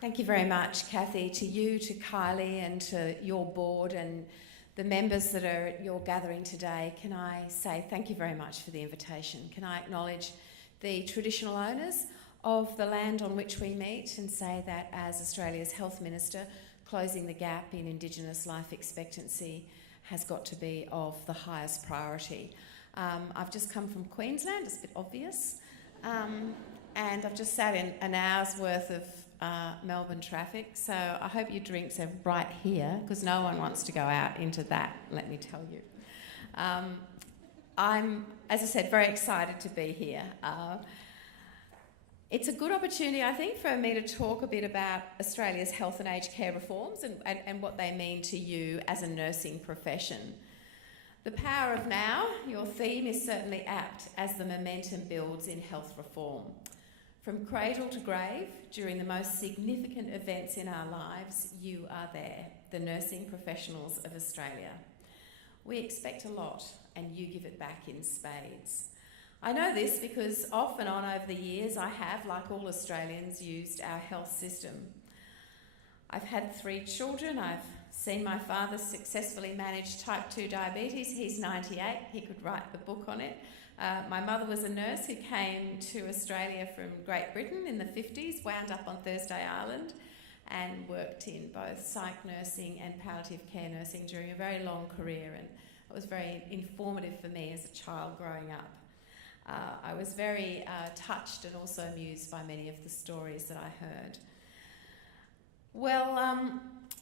Thank you very much, Kathy, to you, to Kylie and to your board and the members that are at your gathering today. Can I say thank you very much for the invitation? Can I acknowledge the traditional owners of the land on which we meet and say that as Australia's Health Minister, closing the gap in Indigenous life expectancy has got to be of the highest priority. I've just come from Queensland, it's a bit obvious, and I've just sat in an hour's worth of Melbourne traffic, so I hope your drinks are right here because no one wants to go out into that, let me tell you. I'm, as I said, very excited to be here. It's a good opportunity, I think, for me to talk a bit about Australia's health and aged care reforms and what they mean to you as a nursing profession. The power of now, your theme is certainly apt as the momentum builds in health reform. From cradle to grave, during the most significant events in our lives, you are there, the nursing professionals of Australia. We expect a lot, and you give it back in spades. I know this because off and on over the years I have, like all Australians, used our health system. I've had 3 children. I've seen my father successfully manage type 2 diabetes. He's 98. He could write the book on it. My mother was a nurse who came to Australia from Great Britain in the 50s, wound up on Thursday Island and worked in both psych nursing and palliative care nursing during a very long career, and it was very informative for me as a child growing up. I was very touched and also amused by many of the stories that I heard. Well,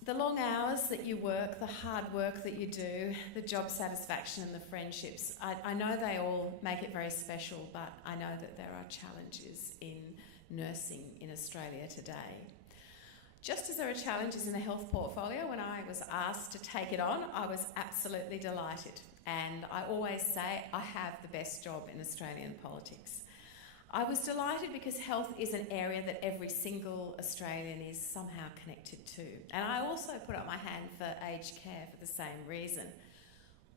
the long hours that you work, the hard work that you do, the job satisfaction and the friendships, I know they all make it very special, but I know that there are challenges in nursing in Australia today. Just as there are challenges in the health portfolio, when I was asked to take it on, I was absolutely delighted. And I always say I have the best job in Australian politics. I was delighted because health is an area that every single Australian is somehow connected to. And I also put up my hand for aged care for the same reason.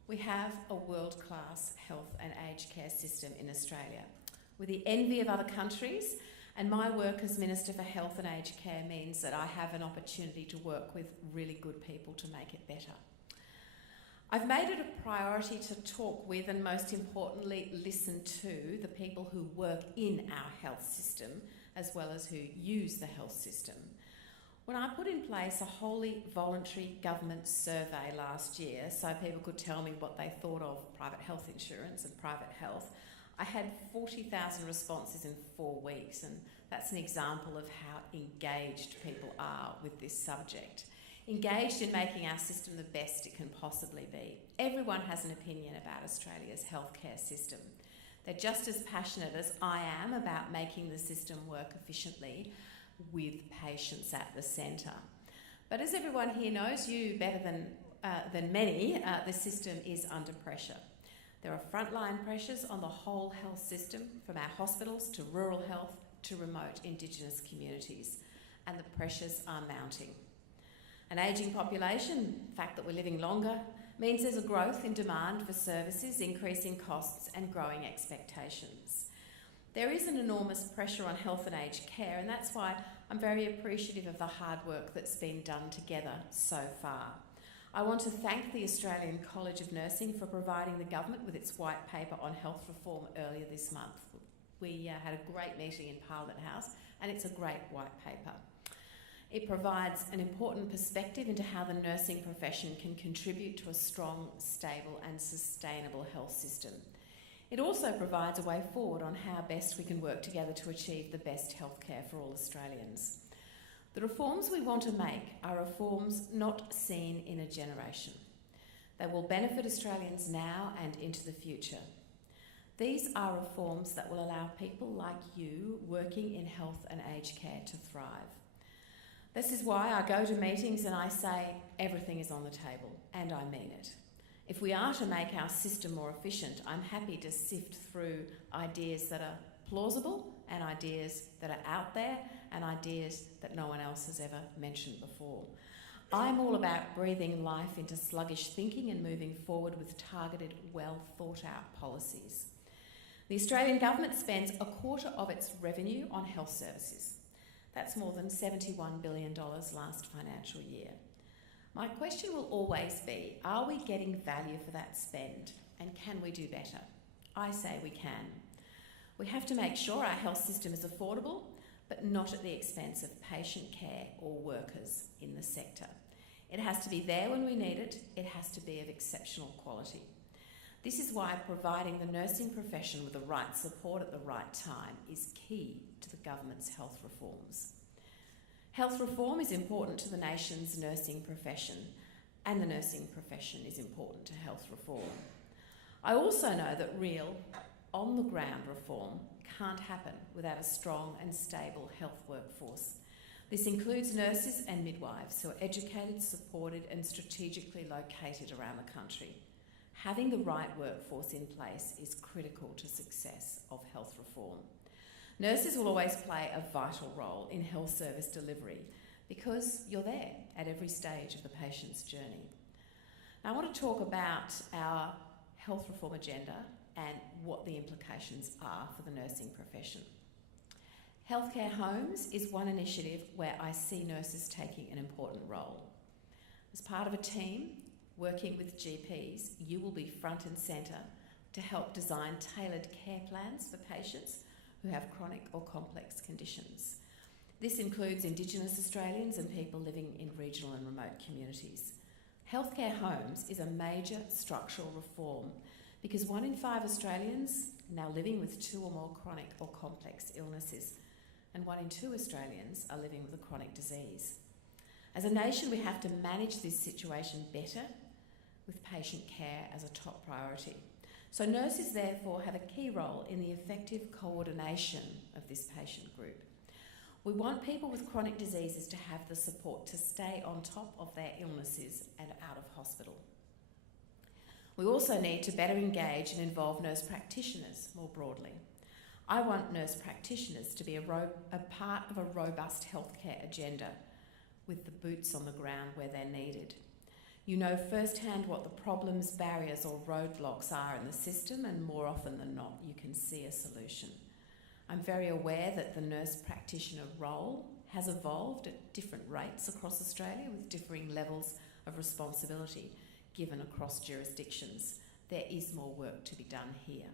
We have a world-class health and aged care system in Australia. We're the envy of other countries, and my work as Minister for Health and Aged Care means that I have an opportunity to work with really good people to make it better. I've made it a priority to talk with and, most importantly, listen to the people who work in our health system as well as who use the health system. When I put in place a wholly voluntary government survey last year so people could tell me what they thought of private health insurance and private health, I had 40,000 responses in 4 weeks, and that's an example of how engaged people are with this subject. Engaged in making our system the best it can possibly be. Everyone has an opinion about Australia's healthcare system. They're just as passionate as I am about making the system work efficiently with patients at the centre. But as everyone here knows, you better than many, the system is under pressure. There are frontline pressures on the whole health system, from our hospitals to rural health to remote Indigenous communities, and the pressures are mounting. An ageing population, the fact that we're living longer, means there's a growth in demand for services, increasing costs and growing expectations. There is an enormous pressure on health and aged care, and that's why I'm very appreciative of the hard work that's been done together so far. I want to thank the Australian College of Nursing for providing the government with its white paper on health reform earlier this month. We had a great meeting in Parliament House, and it's a great white paper. It provides an important perspective into how the nursing profession can contribute to a strong, stable and sustainable health system. It also provides a way forward on how best we can work together to achieve the best healthcare for all Australians. The reforms we want to make are reforms not seen in a generation. They will benefit Australians now and into the future. These are reforms that will allow people like you working in health and aged care to thrive. This is why I go to meetings and I say everything is on the table, and I mean it. If we are to make our system more efficient, I'm happy to sift through ideas that are plausible and ideas that are out there and ideas that no one else has ever mentioned before. I'm all about breathing life into sluggish thinking and moving forward with targeted, well thought out policies. The Australian government spends 1/4 of its revenue on health services. That's more than $71 billion last financial year. My question will always be, are we getting value for that spend, and can we do better? I say we can. We have to make sure our health system is affordable, but not at the expense of patient care or workers in the sector. It has to be there when we need it. It has to be of exceptional quality. This is why providing the nursing profession with the right support at the right time is key to the government's health reforms. Health reform is important to the nation's nursing profession, and the nursing profession is important to health reform. I also know that real, on-the-ground reform can't happen without a strong and stable health workforce. This includes nurses and midwives who are educated, supported and strategically located around the country. Having the right workforce in place is critical to success of health reform. Nurses will always play a vital role in health service delivery because you're there at every stage of the patient's journey. Now, I want to talk about our health reform agenda and what the implications are for the nursing profession. Healthcare homes is one initiative where I see nurses taking an important role. As part of a team working with GPs, you will be front and centre to help design tailored care plans for patients who have chronic or complex conditions. This includes Indigenous Australians and people living in regional and remote communities. Healthcare homes is a major structural reform because 1 in 5 Australians now living with 2 or more chronic or complex illnesses, and 1 in 2 Australians are living with a chronic disease. As a nation, we have to manage this situation better with patient care as a top priority. So nurses therefore have a key role in the effective coordination of this patient group. We want people with chronic diseases to have the support to stay on top of their illnesses and out of hospital. We also need to better engage and involve nurse practitioners more broadly. I want nurse practitioners to be a part of a robust healthcare agenda with the boots on the ground where they're needed. You know firsthand what the problems, barriers or roadblocks are in the system, and more often than not you can see a solution. I'm very aware that the nurse practitioner role has evolved at different rates across Australia with differing levels of responsibility given across jurisdictions. There is more work to be done here.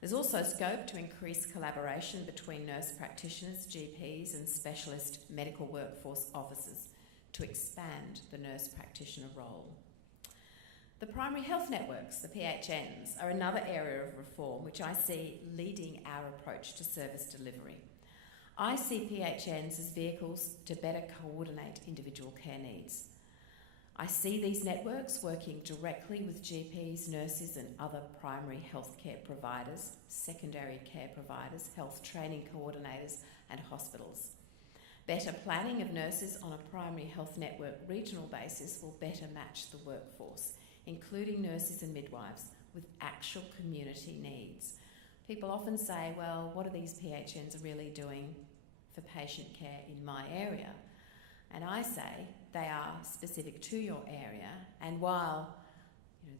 There's also scope to increase collaboration between nurse practitioners, GPs and specialist medical workforce officers to expand the nurse practitioner role. The primary health networks, the PHNs, are another area of reform which I see leading our approach to service delivery. I see PHNs as vehicles to better coordinate individual care needs. I see these networks working directly with GPs, nurses and other primary healthcare providers, secondary care providers, health training coordinators and hospitals. Better planning of nurses on a primary health network regional basis will better match the workforce, including nurses and midwives, with actual community needs. People often say, well, what are these PHNs really doing for patient care in my area? And I say they are specific to your area, and while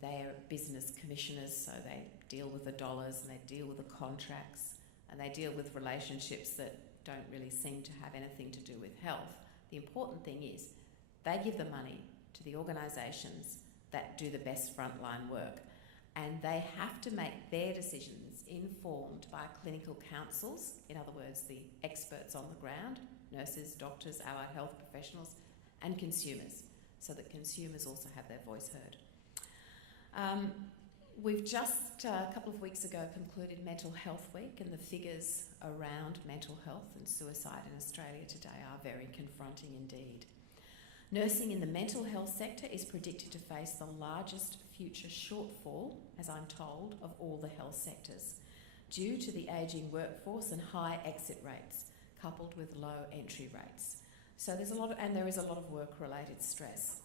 they are business commissioners, so they deal with the dollars and they deal with the contracts and they deal with relationships that don't really seem to have anything to do with health, the important thing is they give the money to the organisations that do the best frontline work, and they have to make their decisions informed by clinical councils, in other words, the experts on the ground, nurses, doctors, allied health professionals, and consumers, so that consumers also have their voice heard. We've just, a couple of weeks ago, concluded Mental Health Week, and the figures around mental health and suicide in Australia today are very confronting indeed. Nursing in the mental health sector is predicted to face the largest future shortfall, as I'm told, of all the health sectors, due to the ageing workforce and high exit rates, coupled with low entry rates. So there is a lot of work-related stress.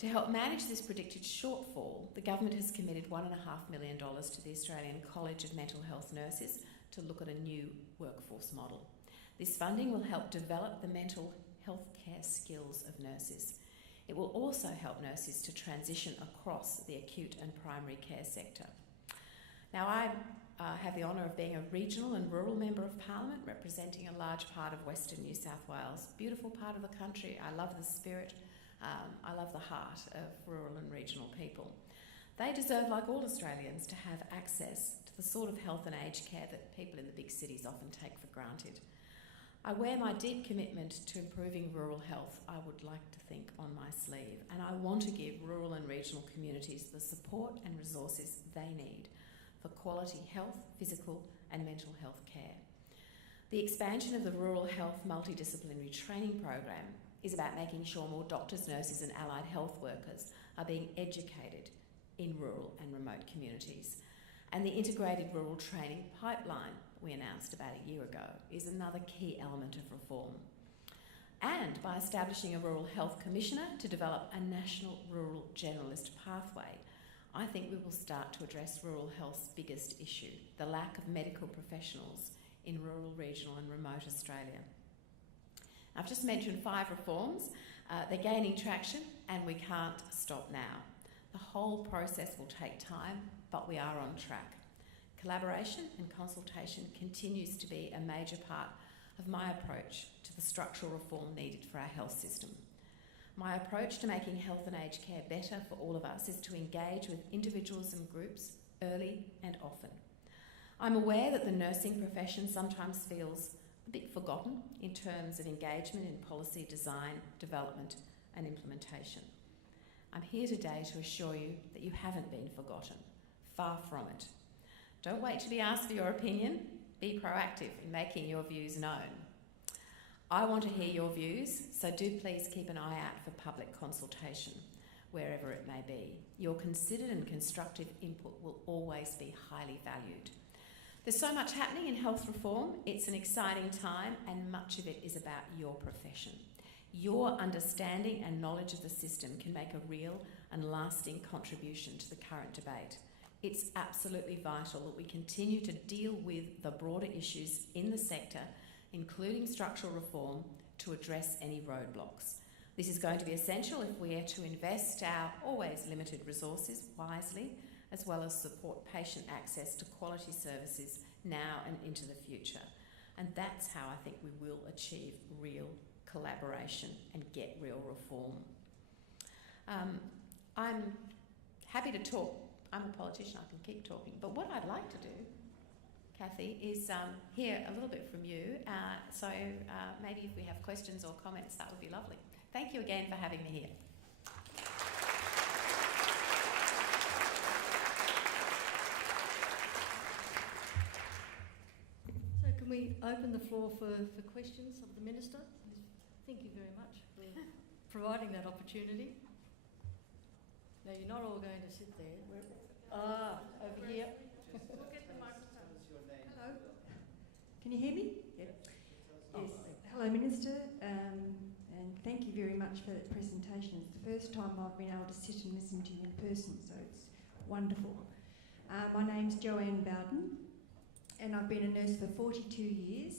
To help manage this predicted shortfall, the government has committed $1.5 million to the Australian College of Mental Health Nurses to look at a new workforce model. This funding will help develop the mental health care skills of nurses. It will also help nurses to transition across the acute and primary care sector. Now, I have the honour of being a regional and rural member of Parliament representing a large part of Western New South Wales. Beautiful part of the country. I love the spirit. I love the heart of rural and regional people. They deserve, like all Australians, to have access to the sort of health and aged care that people in the big cities often take for granted. I wear my deep commitment to improving rural health, I would like to think, on my sleeve, and I want to give rural and regional communities the support and resources they need for quality health, physical and mental health care. The expansion of the Rural Health Multidisciplinary Training Program is about making sure more doctors, nurses and allied health workers are being educated in rural and remote communities. And the Integrated Rural Training Pipeline we announced about a year ago is another key element of reform. And by establishing a Rural Health Commissioner to develop a national rural generalist pathway, I think we will start to address rural health's biggest issue, the lack of medical professionals in rural, regional and remote Australia. I've just mentioned 5 reforms. They're gaining traction and we can't stop now. The whole process will take time, but we are on track. Collaboration and consultation continues to be a major part of my approach to the structural reform needed for our health system. My approach to making health and aged care better for all of us is to engage with individuals and groups early and often. I'm aware that the nursing profession sometimes feels a bit forgotten in terms of engagement in policy design, development and implementation. I'm here today to assure you that you haven't been forgotten. Far from it. Don't wait to be asked for your opinion. Be proactive in making your views known. I want to hear your views, so do please keep an eye out for public consultation, wherever it may be. Your considered and constructive input will always be highly valued. There's so much happening in health reform. It's an exciting time and much of it is about your profession. Your understanding and knowledge of the system can make a real and lasting contribution to the current debate. It's absolutely vital that we continue to deal with the broader issues in the sector, including structural reform, to address any roadblocks. This is going to be essential if we are to invest our always limited resources wisely, as well as support patient access to quality services now and into the future. And that's how I think we will achieve real collaboration and get real reform. I'm happy to talk. I'm a politician, I can keep talking. But what I'd like to do, Kathy, is hear a little bit from you. So maybe if we have questions or comments, that would be lovely. Thank you again for having me here. So can we open the floor for questions of the Minister? Thank you very much for providing that opportunity. Now, you're not all going to sit there. Over here. We'll get the microphone. Hello. Can you hear me? Yep. Yes. Hello, Minister, and thank you very much for that presentation. It's the first time I've been able to sit and listen to you in person, so it's wonderful. My name's Joanne Bowden, and I've been a nurse for 42 years,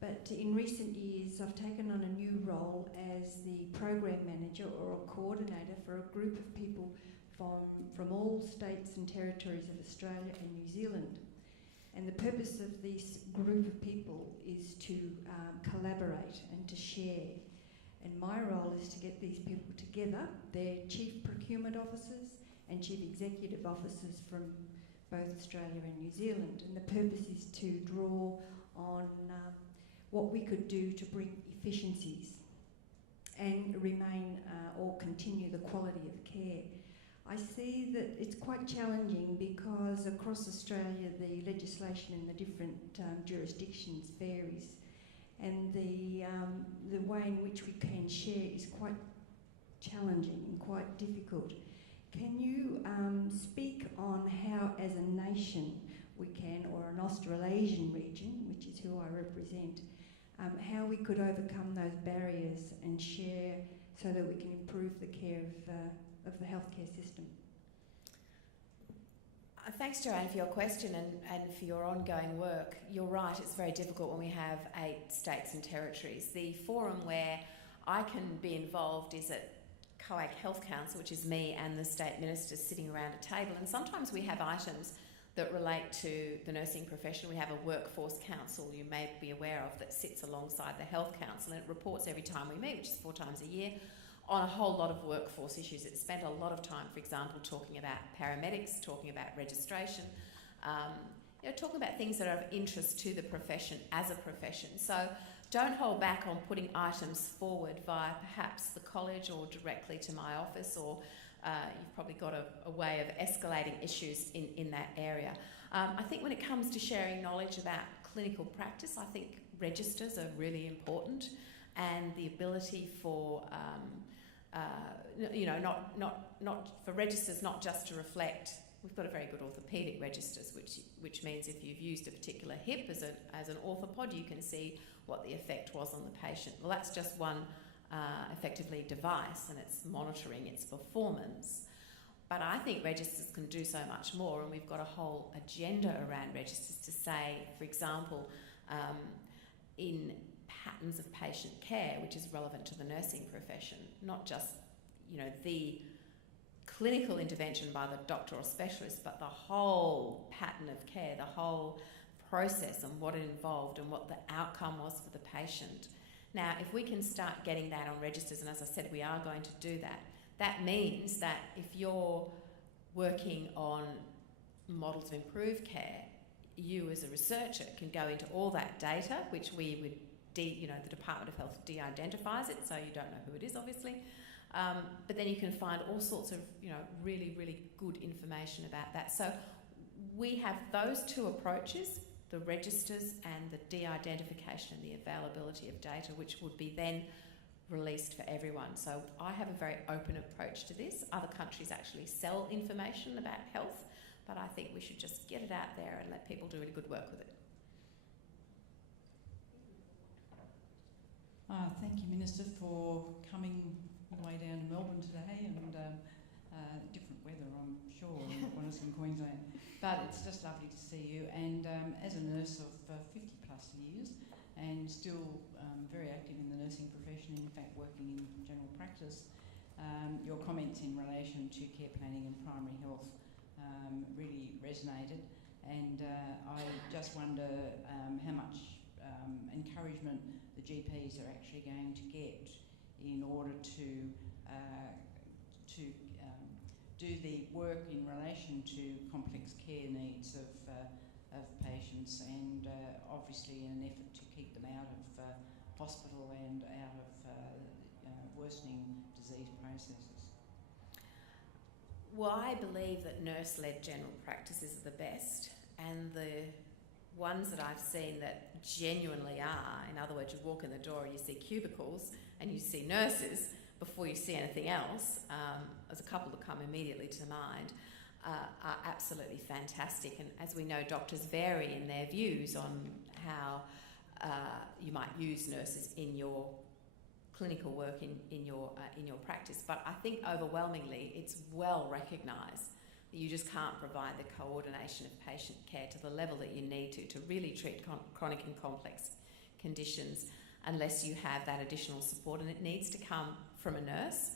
but in recent years I've taken on a new role as the program manager or a coordinator for a group of people from all states and territories of Australia and New Zealand. And the purpose of this group of people is to collaborate and to share. And my role is to get these people together. They're chief procurement officers and chief executive officers from both Australia and New Zealand. And the purpose is to draw on what we could do to bring efficiencies and remain or continue the quality of care. I see that it's quite challenging because across Australia the legislation in the different jurisdictions varies, and the way in which we can share is quite challenging and quite difficult. Can you speak on how as a nation we can, or an Australasian region, which is who I represent, how we could overcome those barriers and share so that we can improve the care of the healthcare system? Thanks, Joanne, for your question and for your ongoing work. You're right, it's very difficult when we have 8 states and territories. The forum where I can be involved is at COAG Health Council, which is me and the state ministers sitting around a table, and sometimes we have items that relate to the nursing profession. We have a workforce council you may be aware of that sits alongside the health council, and it reports every time we meet, which is 4 times a year, on a whole lot of workforce issues. It spent a lot of time, for example, talking about paramedics, talking about registration, talking about things that are of interest to the profession as a profession. So don't hold back on putting items forward via perhaps the college or directly to my office, or you've probably got a way of escalating issues in that area. I think when it comes to sharing knowledge about clinical practice, I think registers are really important, and the ability for not for registers not just to reflect. We've got a very good orthopaedic registers, which means if you've used a particular hip as an orthopod, you can see what the effect was on the patient. Well, that's just one effectively device, and it's monitoring its performance. But I think registers can do so much more, and we've got a whole agenda around registers to say, for example, in patterns of patient care, which is relevant to the nursing profession, not just, the clinical intervention by the doctor or specialist, but the whole pattern of care, the whole process and what it involved and what the outcome was for the patient. Now, if we can start getting that on registers, and as I said, we are going to do that, that means that if you're working on models of improved care, you as a researcher can go into all that data, which we would, the Department of Health de-identifies it, so you don't know who it is, obviously. But then you can find all sorts of, really, really good information about that. So we have those two approaches, the registers and the de-identification and the availability of data, which would be then released for everyone. So I have a very open approach to this. Other countries actually sell information about health, but I think we should just get it out there and let people do really good work with it. Thank you, Minister, for coming all the way down to Melbourne today, and different weather, I'm sure, when it's in Queensland. But it's just lovely to see you. And as a nurse of 50 plus years, and still very active in the nursing profession, in fact working in general practice, your comments in relation to care planning and primary health really resonated. And I just wonder how much encouragement the GPs are actually going to get in order to do the work in relation to complex care needs of patients, and obviously in an effort to keep them out of hospital and out of worsening disease processes. Well, I believe that nurse-led general practice is the best, and the ones that I've seen that genuinely are, in other words, you walk in the door and you see cubicles and you see nurses before you see anything else, there's a couple that come immediately to mind, are absolutely fantastic. And as we know, doctors vary in their views on how you might use nurses in your clinical work in your practice. But I think overwhelmingly it's well recognised that you just can't provide the coordination of patient care to the level that you need to really treat chronic and complex conditions unless you have that additional support, and it needs to come from a nurse,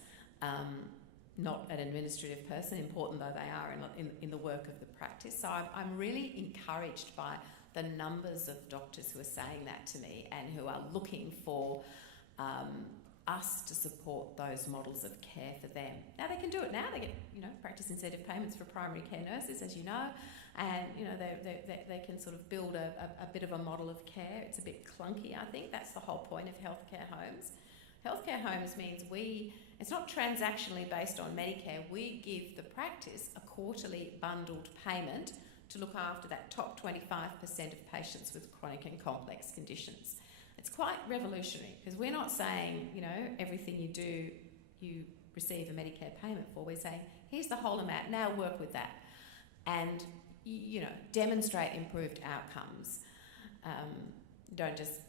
not an administrative person, important though they are in the work of the practice. So I'm really encouraged by the numbers of doctors who are saying that to me and who are looking for us to support those models of care for them. Now they can do it now. They get practice incentive payments for primary care nurses, as you know, and they can sort of build a bit of a model of care. It's a bit clunky, I think. That's the whole point of healthcare homes. Healthcare homes means it's not transactionally based on Medicare. We give the practice a quarterly bundled payment to look after that top 25% of patients with chronic and complex conditions. It's quite revolutionary because we're not saying, everything you do, you receive a Medicare payment for. We're saying, here's the whole amount, now work with that and, demonstrate improved outcomes. Don't just,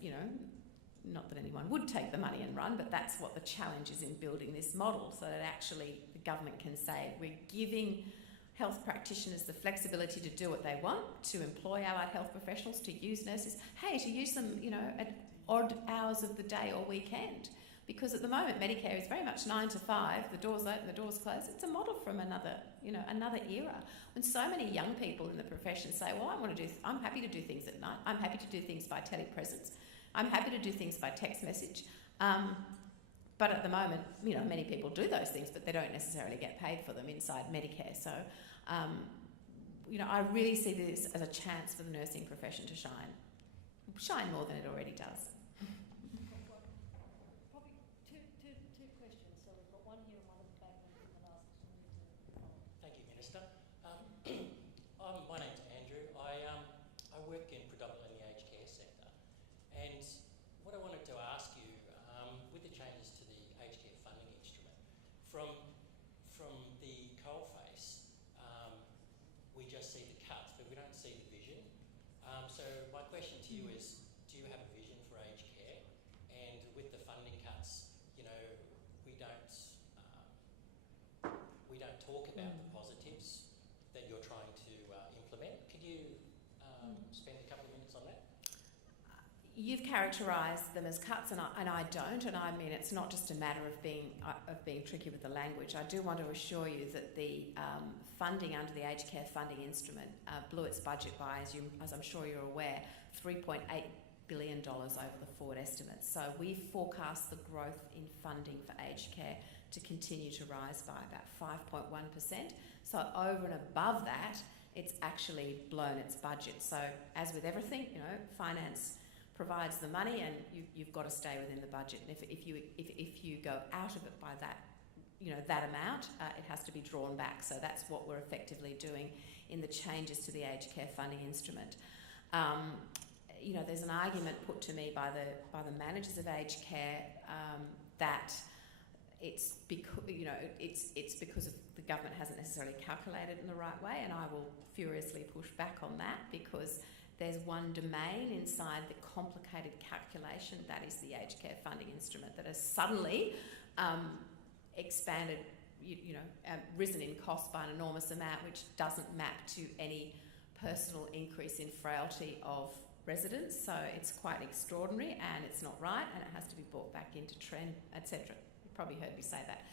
not that anyone would take the money and run, but that's what the challenge is in building this model, so that actually the government can say, we're giving health practitioners the flexibility to do what they want, to employ allied health professionals, to use nurses, to use them, at odd hours of the day or weekend. Because at the moment, Medicare is very much 9 to 5, the doors open, the doors close. It's a model from another era. When so many young people in the profession say, well, I'm happy to do things at night. I'm happy to do things by telepresence. I'm happy to do things by text message. But at the moment, many people do those things, but they don't necessarily get paid for them inside Medicare. So, I really see this as a chance for the nursing profession to shine more than it already does. Probably two questions. So we've got one here and one at the back, and we can ask somebody to follow. Thank you, Minister. My name's Andrew. I work in predominantly the aged care sector, and what I wanted to ask you, with the changes to the aged care funding instrument, from the coalface, we just see the cuts, but we don't see the vision. So my question to you is, do you have a vision for aged care? And with the funding cuts, we don't talk about the positives that you're trying to implement. Could you spend a couple of minutes on that? You've characterised them as cuts, and I don't. And I mean, it's not just a matter of being tricky with the language. I do want to assure you that the funding under the aged care funding instrument blew its budget by, as I'm sure you're aware, $3.8 billion over the forward estimates. So we forecast the growth in funding for aged care to continue to rise by about 5.1%. So over and above that, it's actually blown its budget. So as with everything, finance provides the money, and you've got to stay within the budget. And if you go out of it by that, that amount, it has to be drawn back. So that's what we're effectively doing in the changes to the aged care funding instrument. There's an argument put to me by the managers of aged care that it's because of the government hasn't necessarily calculated in the right way, and I will furiously push back on that, because there's one domain inside the complicated calculation, that is the aged care funding instrument, that has suddenly expanded, risen in cost by an enormous amount, which doesn't map to any personal increase in frailty of residents. So it's quite extraordinary, and it's not right, and it has to be brought back into trend, etc. You've probably heard me say that.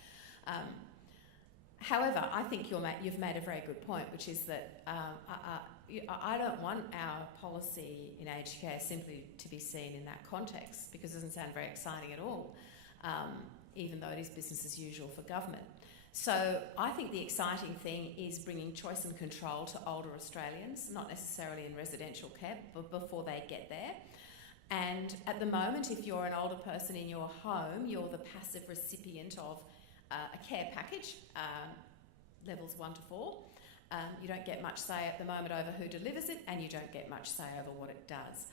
However, I think you've made a very good point, which is that I don't want our policy in aged care simply to be seen in that context, because it doesn't sound very exciting at all, even though it is business as usual for government. So I think the exciting thing is bringing choice and control to older Australians, not necessarily in residential care, but before they get there. And at the moment, if you're an older person in your home, you're the passive recipient of a care package, levels 1 to 4. You don't get much say at the moment over who delivers it, and you don't get much say over what it does.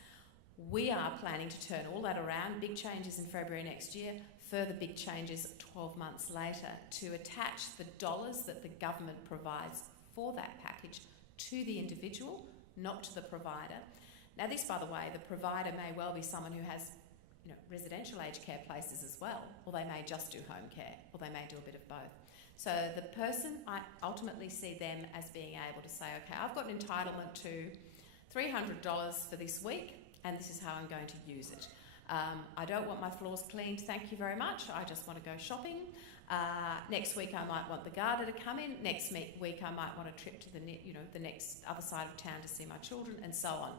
We are planning to turn all that around, big changes in February next year, further big changes 12 months later, to attach the dollars that the government provides for that package to the individual, not to the provider. Now this, by the way, the provider may well be someone who has residential aged care places as well, or they may just do home care, or they may do a bit of both. So the person, I ultimately see them as being able to say, okay, I've got an entitlement to $300 for this week, and this is how I'm going to use it. I don't want my floors cleaned, thank you very much. I just want to go shopping. Next week I might want the gardener to come in. Next week I might want a trip to the next other side of town to see my children, and so on.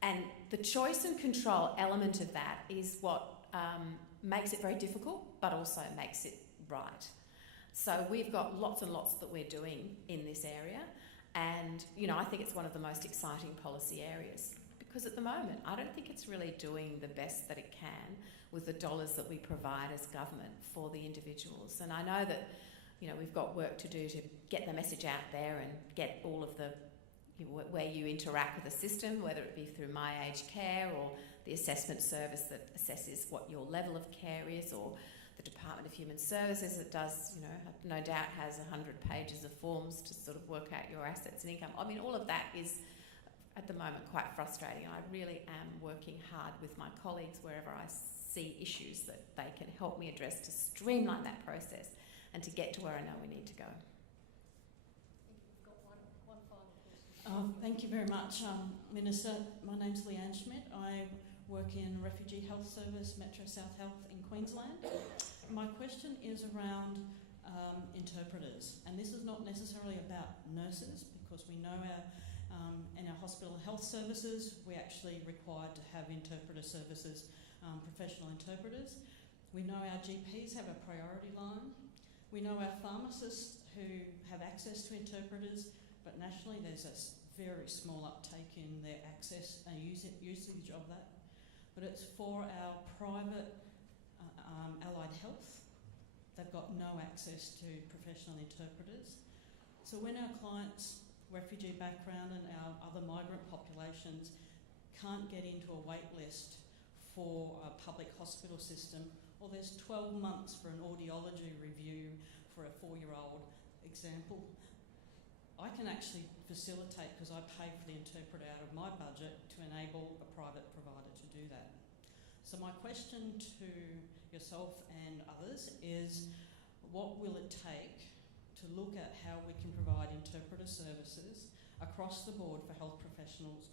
And the choice and control element of that is what makes it very difficult, but also makes it right. So we've got lots and lots that we're doing in this area, and I think it's one of the most exciting policy areas, because at the moment I don't think it's really doing the best that it can with the dollars that we provide as government for the individuals. And I know that we've got work to do to get the message out there and get all of the where you interact with the system, whether it be through My Aged Care or the assessment service that assesses what your level of care is, or the Department of Human Services that does, no doubt has 100 pages of forms to sort of work out your assets and income. I mean, all of that is at the moment quite frustrating, and I really am working hard with my colleagues wherever I see issues that they can help me address to streamline that process and to get to where I know we need to go. We've got one final question. Thank you very much, Minister. My name's Leanne Schmidt. I work in Refugee Health Service, Metro South Health in Queensland. My question is around interpreters, and this is not necessarily about nurses, because we know in our hospital health services we're actually required to have interpreter services, professional interpreters. We know our GPs have a priority line. We know our pharmacists who have access to interpreters, but nationally there's a very small uptake in their access and usage of that. But it's for our private allied health. They've got no access to professional interpreters. So when our clients, refugee background and our other migrant populations, can't get into a wait list for a public hospital system, or there's 12 months for an audiology review for a 4-year-old example, I can actually facilitate, because I pay for the interpreter out of my budget, to enable a private provider to do that. So my question to yourself and others is, what will it take to look at how we can provide interpreter services across the board for health professionals,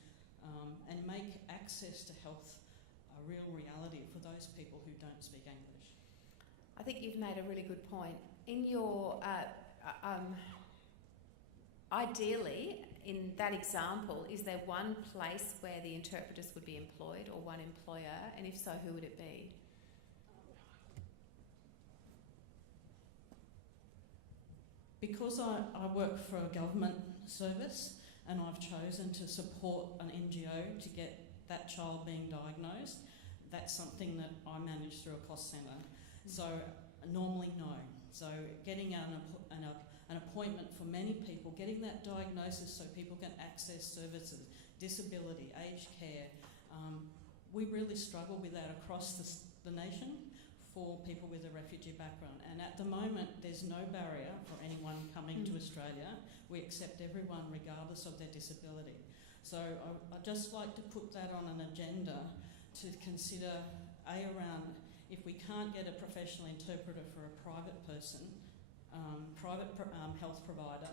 and make access to health a real reality for those people who don't speak English? I think you've made a really good point. In your ideally, in that example, is there one place where the interpreters would be employed, or one employer? And if so, who would it be? Because I work for a government service and I've chosen to support an NGO to get that child being diagnosed, that's something that I manage through a cost centre. So normally no. So getting an appointment for many people, getting that diagnosis so people can access services, disability, aged care, we really struggle with that across the nation for people with a refugee background. And at the moment, there's no barrier for anyone coming to Australia. We accept everyone regardless of their disability. So I'd just like to put that on an agenda to consider, around if we can't get a professional interpreter for a private person, health provider,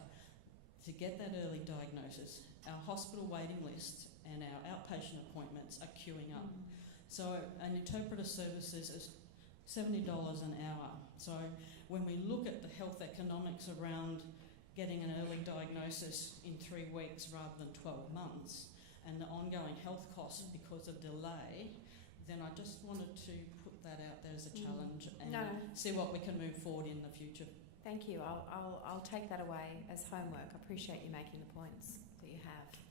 to get that early diagnosis. Our hospital waiting lists and our outpatient appointments are queuing up. So an interpreter services is $70 an hour. So when we look at the health economics around getting an early diagnosis in 3 weeks rather than 12 months, and the ongoing health costs because of delay, then I just wanted to put that out there as a challenge and see what we can move forward in the future. Thank you. I'll take that away as homework. I appreciate you making the points that you have.